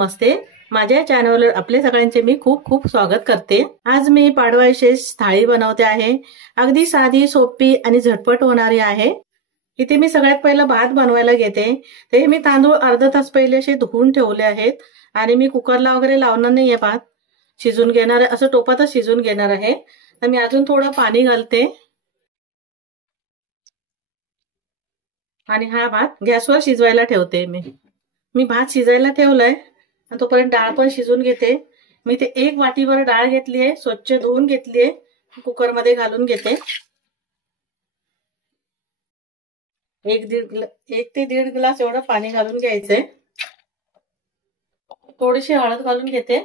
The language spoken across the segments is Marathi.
नमस्ते। माझ्या चॅनलवर आपले सगळ्यांचे मी खूप खूप स्वागत करते। आज मी पाडवा विशेष थाळी बनवते आहे। अगदी साधी, सोपी आणि झटपट होणारी आहे। इथे मी सगळ्यात पहिला भात बनवायला घेते। ते मी तांदूळ अर्धा तास पहिले असे धुवून ठेवले आहेत आणि मी कुकरला वगैरे लावणार नाहीये, भात शिजून घेणार आहे, असं टोपातच शिजून घेणार आहे। तर मी अजून थोडं पाणी घालते आणि हा भात गॅसवर शिजवायला ठेवते। मी भात शिजायला ठेवलाय आणि तोपर्यंत डाळ पण शिजून घेते। मी ते 1 वाटीवर डाळ घेतली आहे, स्वच्छ धुवून घेतली आहे, कुकर मध्ये घालून घेते। 1 ते 1.5 ग्लास एवढं पाणी घालून घ्यायचंय। थोडीशी हळद घालून घेते,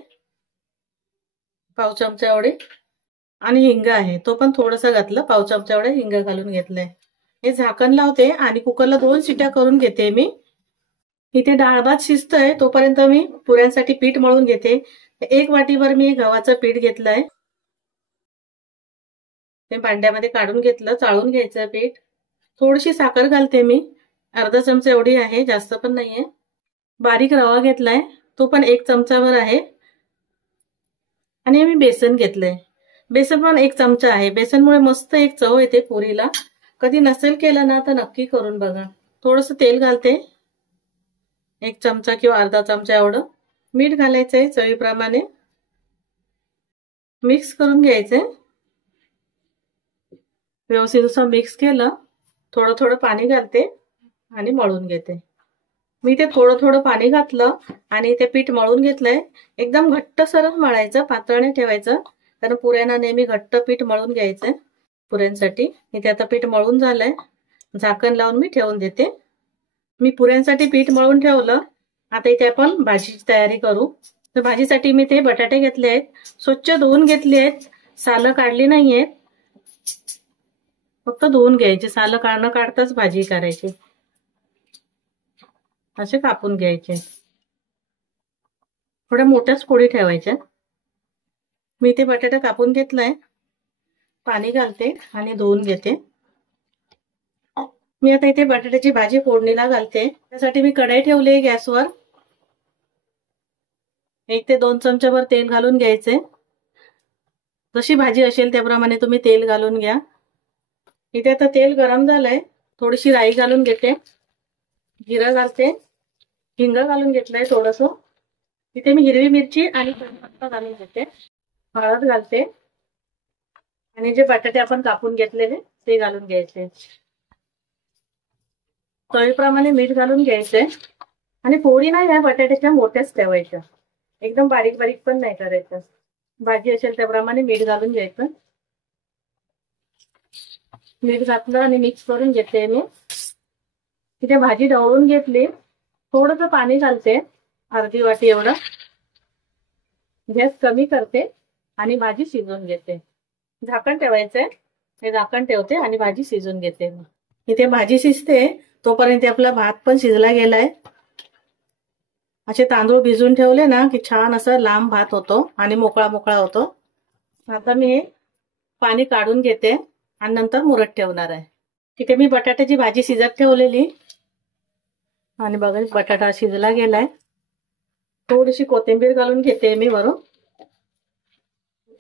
पाव चमचा एवढी, आणि हिंग आहे तो पण थोडासा घातला, पाव चमचा एवढं हिंग घालून घेतलंय। हे झाकण लावते आणि कुकरला 2 शिट्या करून घेते मी। इथे डाळ भात शिजतोय तोपर्यंत मी पुऱ्यांसाठी पीठ मळून घेते। 1 वाटीवर मी गव्हाचं पीठ घेतलंय, ते भांड्यामध्ये काढून घेतलं, चाळून घ्यायचं पीठ। थोडीशी साखर घालते मी, अर्धा चमचा एवढी आहे, जास्त पण नाहीये। बारीक रवा घेतलाय, तो पण 1 चमचाभर आहे। आणि मी बेसन घेतलंय, बेसन पण 1 चमचा आहे। बेसनमुळे मस्त एक चव येते पुरीला। कधी नसेल केलं ना तर नक्की करून बघा। थोडंसं तेल घालते, 1 चमचा किंवा अर्धा चमचा एवढं। मीठ घालायचंय चवीप्रमाणे, मिक्स करून घ्यायचंय। व्यवस्थित असं मिक्स केलं, थोडं थोडं पाणी घालते आणि मळून घेते। मी ते थोडं थोडं पाणी घातलं आणि ते पीठ मळून घेतलंय। एकदम घट्ट सरळ मळायचं, पातळ नाही ठेवायचं, कारण पुऱ्यांना नेहमी घट्ट पीठ मळून घ्यायचंय पुऱ्यांसाठी। इथे आता पीठ मळून झालंय, झाकण लावून मी ठेवून देते। मी पुऱ्यांसाठी पीठ मळून ठेवलं। आता इथे आपण भाजीची तयारी करू। तर भाजीसाठी मी ते बटाटे घेतले आहेत, स्वच्छ धुवून घेतले आहेत, सालं काढली नाहीये, फक्त धुवून घ्यायचे, सालं काढताच भाजी करायची। असे कापून घ्यायचे, थोड्या मोठ्याच फोडी ठेवायच्या। मी ते बटाटा कापून घेतलाय, पाणी घालते आणि धुवून घेते। मी आता इथे बटाट्याची भाजी फोडणीला घालते। त्यासाठी मी कढई ठेवली गॅसवर, 1 ते 2 चमचाभर तेल घालून घ्यायचे। जशी भाजी असेल त्याप्रमाणे तुम्ही तेल घालून घ्या। इथे आता तेल गरम झालंय, थोडीशी राई घालून घेते, जिरं घालते, हिंग घालून घेतलंय थोडंसं। इथे मी हिरवी मिरची आणि कढीपत्ता घालून घेते, हळद घालते आणि जे बटाटे आपण कापून घेतलेले ते घालून घ्यायचे। चवीप्रमाणे मीठ घालून घ्यायचंय आणि फोडी नाही या बटाट्याच्या मोठ्याच ठेवायच्या, एकदम बारीक बारीक पण नाही करायचं। भाजी असेल त्याप्रमाणे मीठ घालून घ्यायचं। मीठ घातलं आणि मिक्स करून घेते मी। इथे भाजी ढवळून घेतली, थोडंसं पाणी घालते, अर्धी वाटी एवढं। गॅस कमी करते आणि भाजी शिजवून घेते। झाकण ठेवायचंय, हे झाकण ठेवते आणि भाजी शिजवून घेते। इथे भाजी शिजते तोपर्यंत आपला भात पण शिजला गेलाय। असे तांदूळ भिजून ठेवले ना की छान असा लांब भात होतो आणि मोकळा मोकळा होतो। आता मी पाणी काढून घेते आणि नंतर मुरत ठेवणार आहे। तिथे मी बटाट्याची भाजी शिजत ठेवलेली आणि बघा बटाटा शिजला गेलाय। थोडीशी कोथिंबीर घालून घेते मी वरून,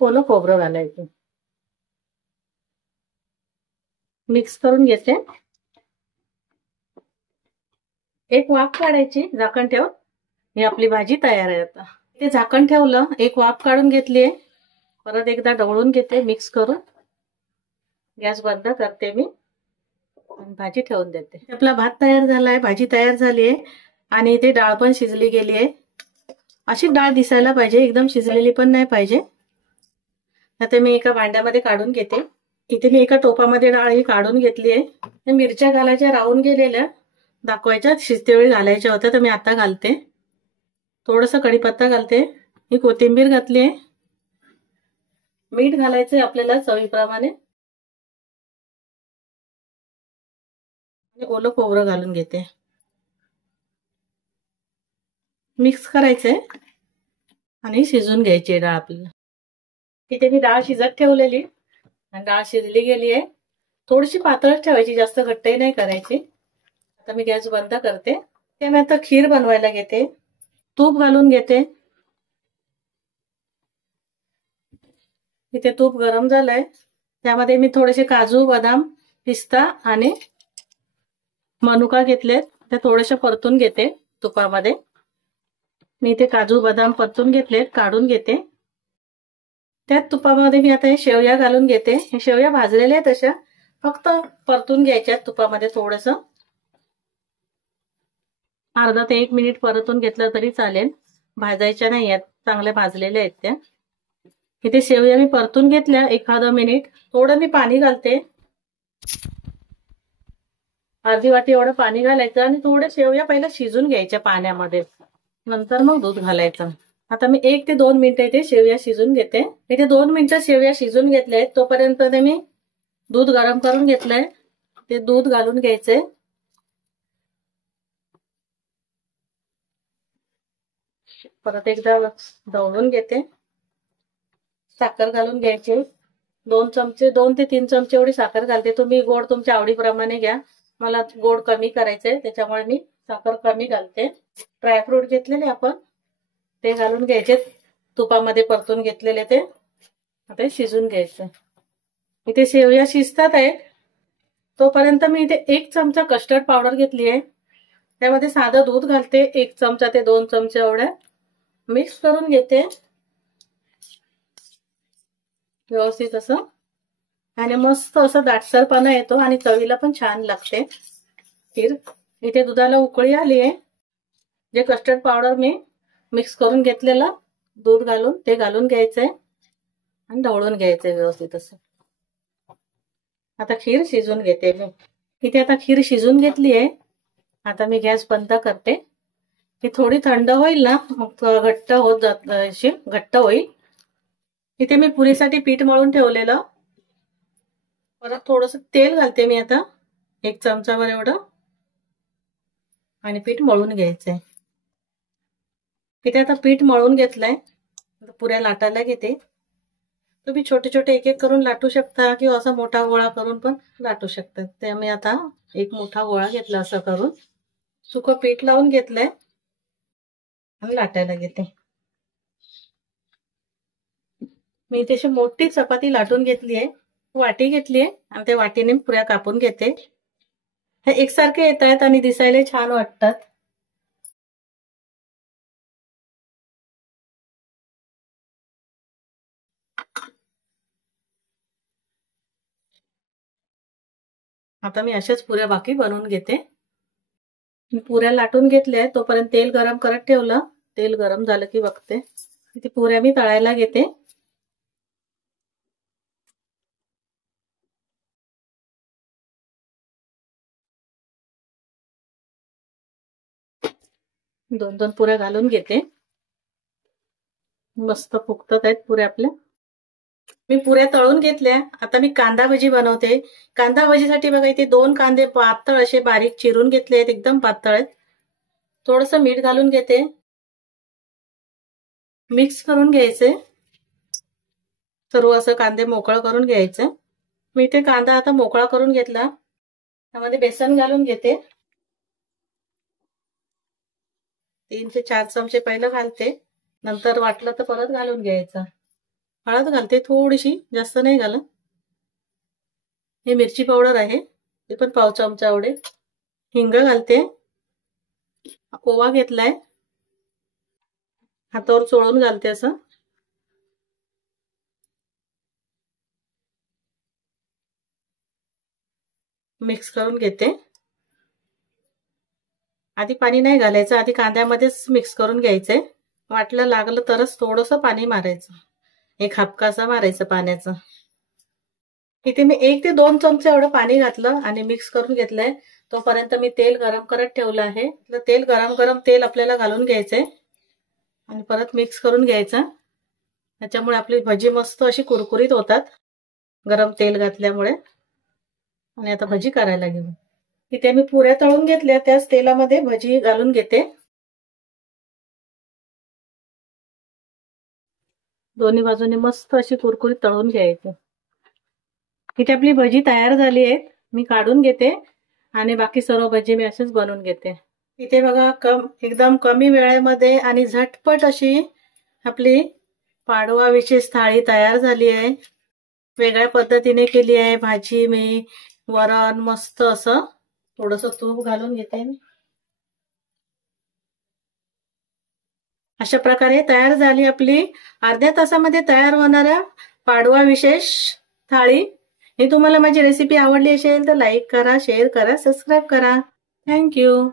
ओलं खोबरं घालायचं, मिक्स करून घेते। 1 वाफ काढायची, झाकण ठेव, ही आपली भाजी तयार आहे। आता ते झाकण ठेवलं, 1 वाफ काढून घेतलीये, परत एकदा ढवळून घेते मिक्स करून। गॅस बंद करते मी आणि भाजी ठेवून देते। आपला भात तयार झालाय, भाजी तयार झाली आहे आणि इथे डाळ पण शिजली गेली आहे। अशी डाळ दिसायला पाहिजे, एकदम शिजलेली पण नाही पाहिजे। आता मी एका भांड्यामध्ये काढून घेते। इथे मी एका टोपामध्ये डाळ ही काढून घेतली आहे। मिरच्या घालायच्या राहून गेलेल्या, दाखवायच्या शिजते वेळी घालायच्या होत्या, तर मी आता घालते। थोडंसं कढीपत्ता घालते, ही कोथिंबीर घातली आहे, मीठ घालायचंय आपल्याला चवीप्रमाणे, ओलं खोबरं घालून घेते, मिक्स करायचंय आणि शिजून घ्यायची डाळ आपल्याला। इथे मी डाळ शिजत ठेवलेली आणि डाळ शिजली गेली आहे। थोडीशी पातळच ठेवायची, जास्त घट्टही नाही करायची। आता मी गॅस बंद करते। ते मी आता खीर बनवायला घेते। तूप घालून घेते. इथे तूप गरम झालंय, त्यामध्ये मी थोडेसे काजू, बदाम, पिस्ता आणि मनुका घेतलेत. ते थोडेसे परतून घेते तुपामध्ये. मी इथे काजू बदाम परतून घेतलेत, काढून घेते. त्याच तुपामध्ये मी आता हे शेवया घालून घेते. हे शेवया भाजलेल्या आहेत अशा, फक्त परतून घ्यायच्या तुपामध्ये. थोडंसं अर्धा ते 1 मिनिट परतून घेतलं तरी चालेल, भाजायच्या नाही आहेत, चांगल्या भाजलेल्या आहेत त्या. इथे शेवया मी परतून घेतल्या 1 मिनिट. थोडं मी पाणी घालते, अर्धी वाटी एवढं पाणी घालायचं आणि थोडे शेवया पहिला शिजून घ्यायच्या पाण्यामध्ये, नंतर मग दूध घालायचं. आता मी 1 ते 2 मिनिटं इथे शेवया शिजून घेते. इथे 2 मिनिटं शेवया शिजून घेतल्या आहेत, तोपर्यंत मी दूध गरम करून घेतलंय. ते दूध घालून घ्यायचंय. परत एकदा ढवळून घेते. साखर घालून घ्यायची. 2 ते 3 चमचे एवढी साखर घालते. तुम्ही गोड तुमच्या आवडीप्रमाणे घ्या. मला गोड कमी करायचंय, त्याच्यामुळे मी साखर कमी घालते. ड्रायफ्रूट घेतलेले आपण, ते घालून घ्यायचे तुपामध्ये परतून घेतलेले. ते आता शिजून घ्यायचं. इथे शेवया शिजतात आहेत, तोपर्यंत मी इथे 1 चमचा कस्टर्ड पावडर घेतली आहे. त्यामध्ये साधं दूध घालते, 1 चमचा ते 2 चमचे एवढ्या. मिक्स करून घेते व्यवस्थित असं, आणि मस्त असं दाटसरपणा येतो आणि चवीला पण छान लागते खीर. इथे दुधाला उकळी आली आहे. जे कस्टर्ड पावडर मी मिक्स करून घेतलेलं दूध घालून ते घालून घ्यायचंय आणि ढवळून घ्यायचंय व्यवस्थित असं. आता खीर शिजून घेते मी. इथे आता खीर शिजून घेतली आहे. आता मी गॅस बंद करते. ही थोडी थंड होईल ना, मग घट्ट होत जात, अशी घट्ट होईल. इथे मी पुरीसाठी पीठ मळून ठेवलेलं. परत थोडंसं तेल घालते मी आता, 1 चमचाभर एवढं, आणि पीठ मळून घ्यायचंय. इथे आता पीठ मळून घेतलंय. पुऱ्या लाटायला घेते. तुम्ही छोटे छोटे एक एक करून लाटू शकता, किंवा असा मोठा गोळा करून पण लाटू शकता. ते मी आता एक मोठा गोळा घेतला असं करून. सुकं पीठ लावून घेतलंय आणि लाटायला घेते. मी इथे अशी मोठी चपाती लाटून घेतली आहे, वाटी घेतली आहे, आणि त्या वाटीने पुऱ्या कापून घेते. हे एकसारखे येत आहेत आणि दिसायला छान वाटतात. आता मी अशाच पुऱ्या बाकी बनवून घेते. पुऱ्या लाटून घेतल्या, तोपर्यंत तेल गरम करत ठेवलं. तेल गरम झालं की बघते. इथे पुऱ्या मी तळायला घेते. दोन दोन पुऱ्या घालून घेते. मस्त फुगतात आहेत पुऱ्या आपल्या. मी पुऱ्या तळून घेतल्या. आता मी कांदा भजी बनवते. कांदा भजीसाठी बघा, इथे 2 कांदे पातळ असे बारीक चिरून घेतले आहेत, एकदम पातळ आहेत. थोडंसं मीठ घालून घेते. मिक्स करून घ्यायचे. सर्व असं कांदे मोकळं करून घ्यायचं. मी इथे कांदा आता मोकळा करून घेतला. त्यामध्ये बेसन घालून घेते. 3 ते 4 चमचे पहिलं घालते, नंतर वाटलं तर परत घालून घ्यायचं. हळद घालते थोडीशी, जास्त नाही घालत. हे मिरची पावडर आहे, ते पण पाव चमचा एवढे. हिंग घालते. ओवा घेतलाय, हातावर चोळून घालते असं. मिक्स करून घेते. आधी पाणी नाही घालायचं, आधी कांद्यामध्येच मिक्स करून घ्यायचंय. वाटलं लागलं तरच थोडंसं पाणी मारायचं, 1 हापकासा मारायचं पाण्याचं. इथे मी 1 ते 2 चमचे एवढं पाणी घातलं आणि मिक्स करून घेतलंय. तोपर्यंत मी तेल गरम करत ठेवलं आहे. तेल गरम तेल आपल्याला घालून घ्यायचंय आणि परत मिक्स करून घ्यायचं. त्याच्यामुळे आपली भजी मस्त अशी कुरकुरीत होतात, गरम तेल घातल्यामुळे. आणि आता भजी करायला घेऊ. इथे मी पुऱ्या तळून घेतल्या, त्याच तेलामध्ये भजी घालून घेते. दोन्ही बाजूने मस्त अशी कुरकुरीत तळून घ्यायची. इथे आपली भजी तयार झाली आहे. मी काढून घेते आणि बाकी सर्व भजी मी असेच बनवून घेते. इथे बघा एकदम कमी वेळेमध्ये आणि झटपट अशी आपली पाडवा विशेष थाळी तयार झाली आहे. वेगळ्या पद्धतीने केली आहे. भाजी मी वरण मस्त असं थोडंसं तूप घालून घेते. अशा प्रकारे तयार झाली आपली अर्ध्या तासामध्ये तयार होणाऱ्या पाडवा विशेष थाळी. ही तुम्हाला माझी रेसिपी आवडली असेल तर लाईक करा, शेअर करा, सबस्क्राईब करा. थँक्यू.